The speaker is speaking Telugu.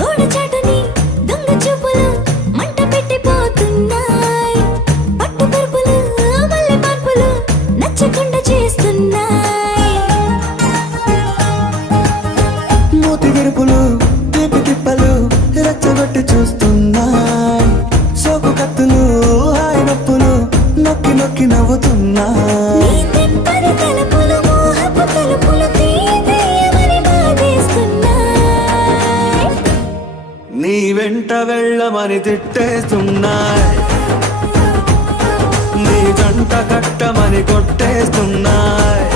గోడ చాటుని దొంగ చూపులు మంట పెట్టిపోతున్నాయి. పట్టు పరుపులు మల్లె మార్పులు నచ్చకుండా చేస్తున్నాయి. మూతి విరుపులు తీపి తిప్పలు రెచ్చగొట్టి చూస్తున్నాయి. సోకు కత్తులు హాయి నొప్పులు నొక్కి నొక్కి నవ్వుతున్నాయి. తలుపులు మోహపు తలుపులు తీయమని బాధేస్తున్నాయి. నీ వెంట వెళ్ళమని తిట్టేస్తున్నాయి. నీ జంట కట్టమని కొట్టేస్తున్నాయి.